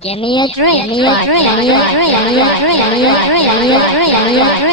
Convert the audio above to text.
Give me a drink, give me a drink, give me a drink, give me a drink, give me a drink, give me a drink, give me a drink.